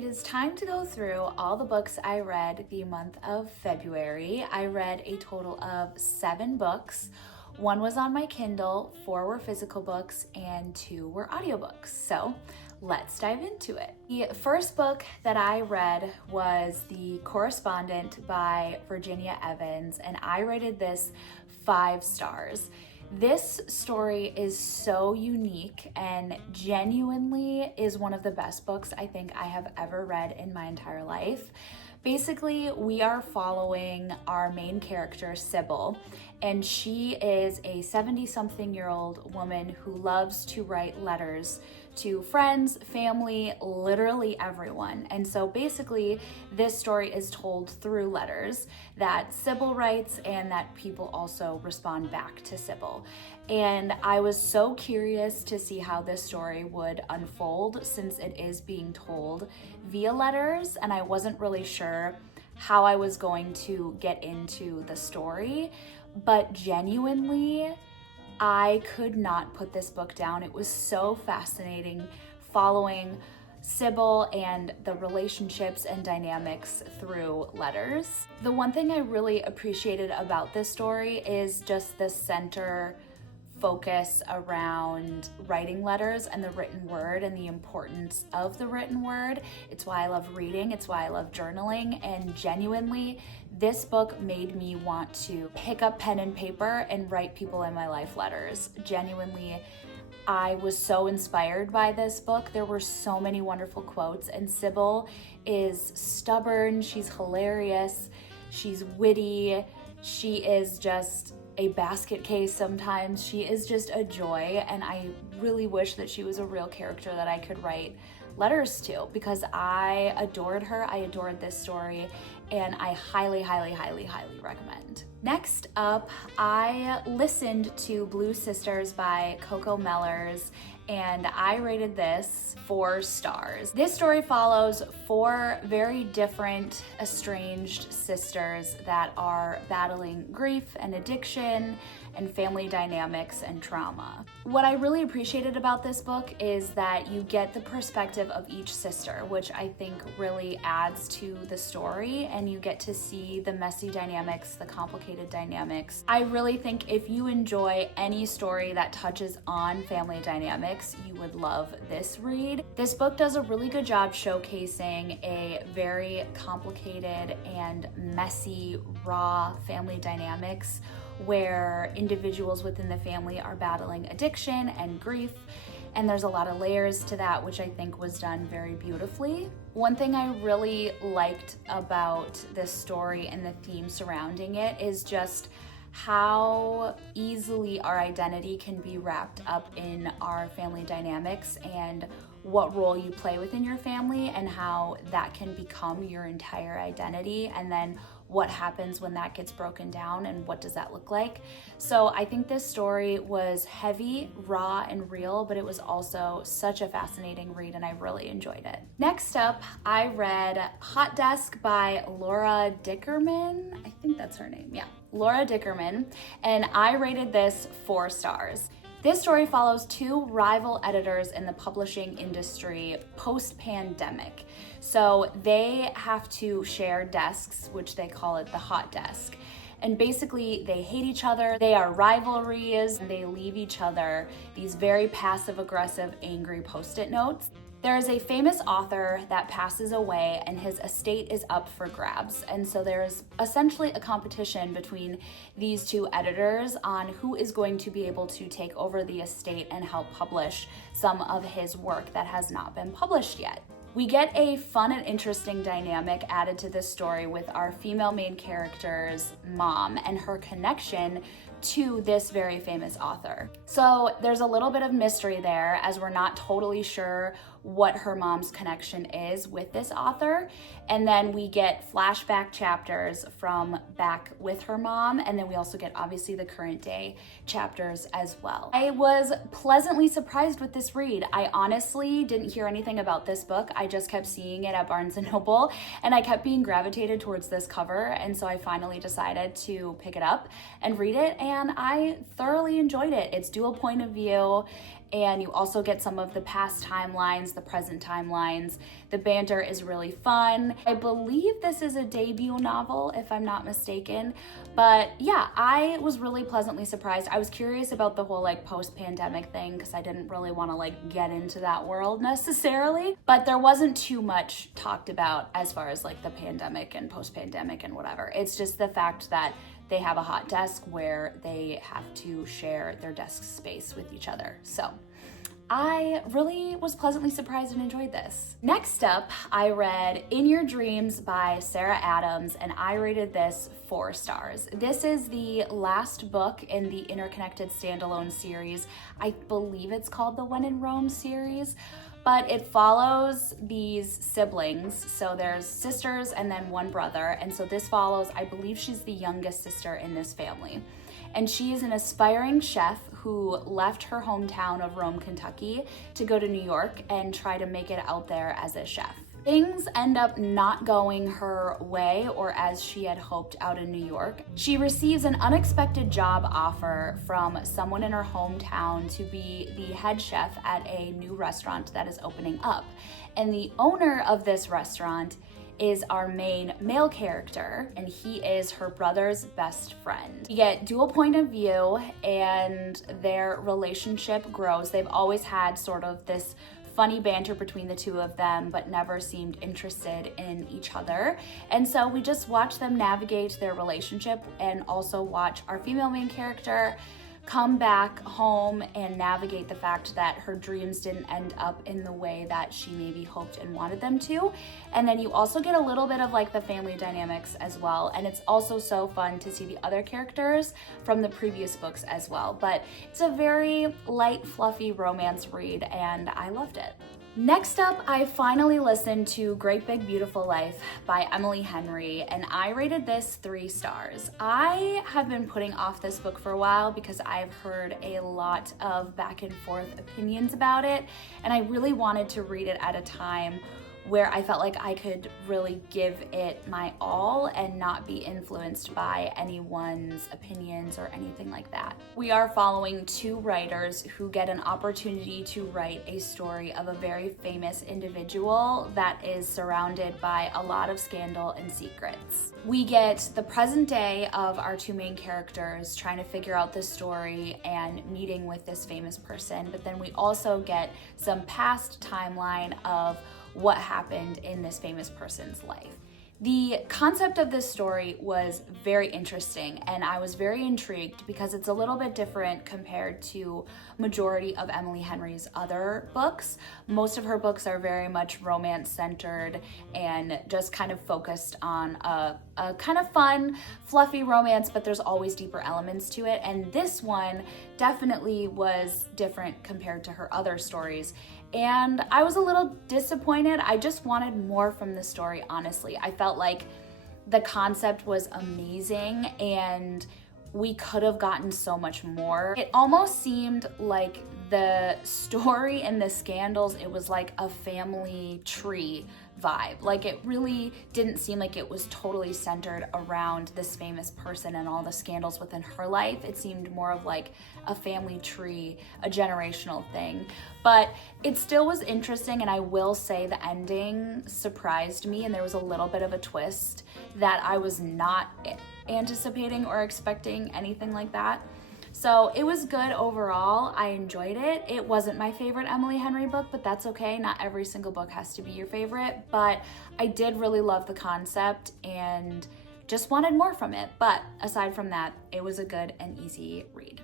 it is time to go through all the books I read the month of February. I read a total of 7 books. 1 was on my Kindle, 4 were physical books, and 2 were audiobooks. So let's dive into it. The first book that I read was The Correspondent by Virginia Evans, and I rated this 5 stars. This story is so unique and genuinely is one of the best books I think I have ever read in my entire life. Basically, we are following our main character, Sybil, and she is a 70-something-year-old woman who loves to write letters to friends, family, literally everyone. And so basically, this story is told through letters that Sybil writes and that people also respond back to Sybil. And I was so curious to see how this story would unfold since it is being told via letters, and I wasn't really sure how I was going to get into the story, but genuinely, I could not put this book down. It was so fascinating following Sybil and the relationships and dynamics through letters. The one thing I really appreciated about this story is just the center focus around writing letters and the written word and the importance of the written word. It's why I love reading, it's why I love journaling, and genuinely, this book made me want to pick up pen and paper and write people in my life letters. Genuinely, I was so inspired by this book. There were so many wonderful quotes, and Sybil is stubborn, she's hilarious, she's witty, she is just a basket case sometimes. She is just a joy, and I really wish that she was a real character that I could write letters to because I adored her. I adored this story, and I highly recommend. Next up, I listened to Blue Sisters by Coco Mellors, and I rated this 4 stars. This story follows 4 very different estranged sisters that are battling grief and addiction and family dynamics and trauma. What I really appreciated about this book is that you get the perspective of each sister, which I think really adds to the story, and you get to see the messy dynamics, the complicated dynamics. I really think if you enjoy any story that touches on family dynamics, you would love this read. This book does a really good job showcasing a very complicated and messy, raw family dynamics where individuals within the family are battling addiction and grief, and there's a lot of layers to that, which I think was done very beautifully. One thing I really liked about this story and the theme surrounding it is just how easily our identity can be wrapped up in our family dynamics and what role you play within your family and how that can become your entire identity, and then what happens when that gets broken down and what does that look like. So I think this story was heavy, raw, and real, but it was also such a fascinating read and I really enjoyed it. Next up, I read Hot Desk by Laura Dickerman. I think that's her name, yeah. Laura Dickerman, and I rated this 4 stars. This story follows 2 rival editors in the publishing industry post-pandemic. So they have to share desks, which they call it the hot desk. And basically they hate each other, they are rivalries, and they leave each other these very passive-aggressive, angry Post-it notes. There is a famous author that passes away and his estate is up for grabs. And so there's essentially a competition between these 2 editors on who is going to be able to take over the estate and help publish some of his work that has not been published yet. We get a fun and interesting dynamic added to this story with our female main character's mom and her connection to this very famous author. So there's a little bit of mystery there as we're not totally sure what her mom's connection is with this author. And then we get flashback chapters from back with her mom, and then we also get obviously the current day chapters as well. I was pleasantly surprised with this read. I honestly didn't hear anything about this book. I just kept seeing it at Barnes & Noble, and I kept being gravitated towards this cover, and so I finally decided to pick it up and read it, and I thoroughly enjoyed it. It's dual point of view. and you also get some of the past timelines, the present timelines. The banter is really fun. I believe this is a debut novel, if I'm not mistaken. But yeah, I was really pleasantly surprised. I was curious about the whole like post-pandemic thing because I didn't really want to like get into that world necessarily. But there wasn't too much talked about as far as like the pandemic and post-pandemic and whatever. It's just the fact that they have a hot desk where they have to share their desk space with each other. So I really was pleasantly surprised and enjoyed this. Next up, I read In Your Dreams by Sarah Adams, and I rated this 4 stars. This is the last book in the Interconnected Standalone series. I believe it's called the When in Rome series, but it follows these siblings. So there's sisters and then one brother. And so this follows, I believe she's the youngest sister in this family. And she is an aspiring chef who left her hometown of Rome, Kentucky to go to New York and try to make it out there as a chef. Things end up not going her way or as she had hoped out in New York. She receives an unexpected job offer from someone in her hometown to be the head chef at a new restaurant that is opening up. And the owner of this restaurant is our main male character, and he is her brother's best friend. You get dual point of view, and their relationship grows. They've always had sort of this funny banter between the two of them, but never seemed interested in each other. And so we just watch them navigate their relationship and also watch our female main character come back home and navigate the fact that her dreams didn't end up in the way that she maybe hoped and wanted them to. And then you also get a little bit of like the family dynamics as well. And it's also so fun to see the other characters from the previous books as well. But it's a very light, fluffy romance read, and I loved it. Next up, I finally listened to Great Big Beautiful Life by Emily Henry, and I rated this 3 stars. I have been putting off this book for a while because I've heard a lot of back and forth opinions about it, and I really wanted to read it at a time where I felt like I could really give it my all and not be influenced by anyone's opinions or anything like that. We are following 2 writers who get an opportunity to write a story of a very famous individual that is surrounded by a lot of scandal and secrets. We get the present day of our 2 main characters trying to figure out the story and meeting with this famous person, but then we also get some past timeline of what happened in this famous person's life. The concept of this story was very interesting, and I was very intrigued because it's a little bit different compared to majority of Emily Henry's other books. Most of her books are very much romance-centered and just kind of focused on a kind of fun, fluffy romance, but there's always deeper elements to it. And this one definitely was different compared to her other stories. And I was a little disappointed. I just wanted more from the story, honestly. I felt like the concept was amazing and we could have gotten so much more. It almost seemed like the story and the scandals, it was like a family tree vibe. Like it really didn't seem like it was totally centered around this famous person and all the scandals within her life. It seemed more of like a family tree, a generational thing. But it still was interesting, and I will say the ending surprised me, and there was a little bit of a twist that I was not anticipating or expecting anything like that. So it was good overall. I enjoyed it. It wasn't my favorite Emily Henry book, but that's okay. Not every single book has to be your favorite, but I did really love the concept and just wanted more from it. But aside from that, it was a good and easy read.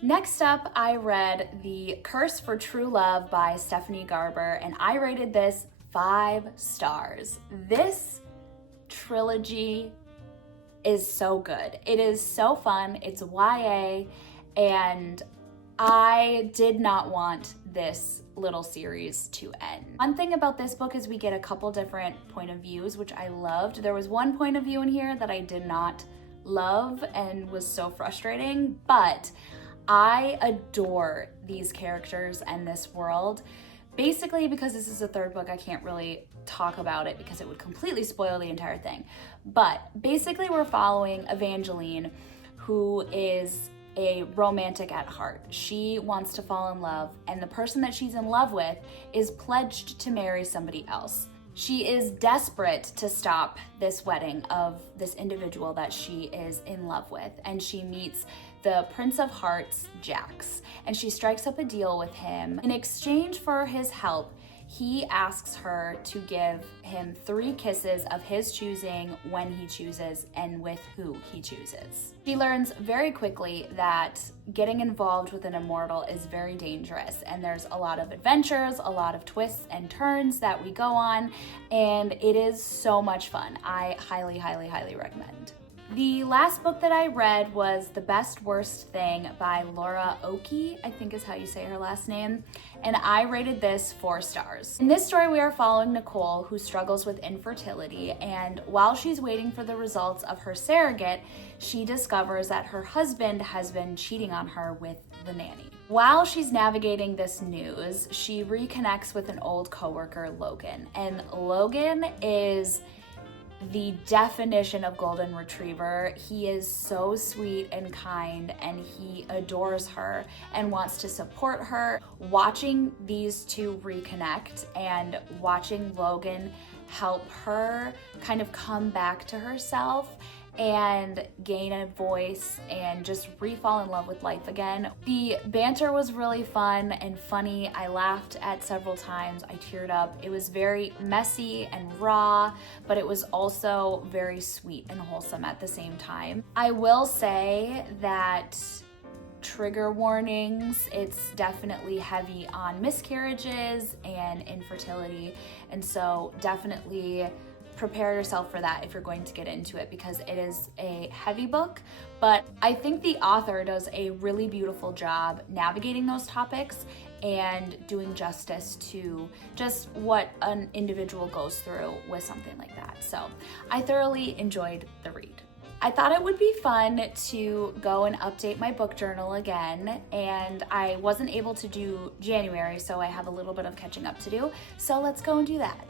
Next up, I read The Curse for True Love by Stephanie Garber, and I rated this 5 stars. This trilogy is so good. It is so fun. It's YA, and I did not want this little series to end. One thing about this book is we get a couple different point of views, which I loved. There was one point of view in here that I did not love and was so frustrating, but I adore these characters and this world. Basically, because this is the 3rd book, I can't really talk about it because it would completely spoil the entire thing. But basically, we're following Evangeline, who is a romantic at heart. She wants to fall in love, and the person that she's in love with is pledged to marry somebody else. She is desperate to stop this wedding of this individual that she is in love with, and she meets the Prince of Hearts, Jax, and she strikes up a deal with him. In exchange for his help, he asks her to give him 3 kisses of his choosing when he chooses and with who he chooses. She learns very quickly that getting involved with an immortal is very dangerous, and there's a lot of adventures, a lot of twists and turns that we go on, and it is so much fun. I highly, highly, highly recommend. The last book that I read was The Best Worst Thing by Laura Oki, I think is how you say her last name, and I rated this 4 stars. In this story, we are following Nicole, who struggles with infertility, and while she's waiting for the results of her surrogate, she discovers that her husband has been cheating on her with the nanny. While she's navigating this news, she reconnects with an old coworker, Logan, and Logan is the definition of golden retriever. He is so sweet and kind, and he adores her and wants to support her. Watching these two reconnect and watching Logan help her kind of come back to herself and gain a voice and just re-fall in love with life again. The banter was really fun and funny. I laughed at several times. I teared up. It was very messy and raw, but it was also very sweet and wholesome at the same time. I will say that trigger warnings, it's definitely heavy on miscarriages and infertility, and so definitely prepare yourself for that if you're going to get into it, because it is a heavy book, but I think the author does a really beautiful job navigating those topics and doing justice to just what an individual goes through with something like that. So I thoroughly enjoyed the read. I thought it would be fun to go and update my book journal again, and I wasn't able to do January, so I have a little bit of catching up to do. So let's go and do that.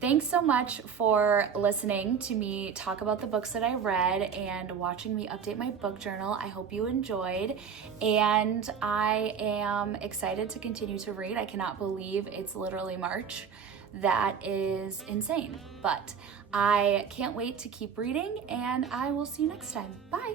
Thanks so much for listening to me talk about the books that I read and watching me update my book journal. I hope you enjoyed, and I am excited to continue to read. I cannot believe it's literally March. That is insane, but I can't wait to keep reading, and I will see you next time. Bye.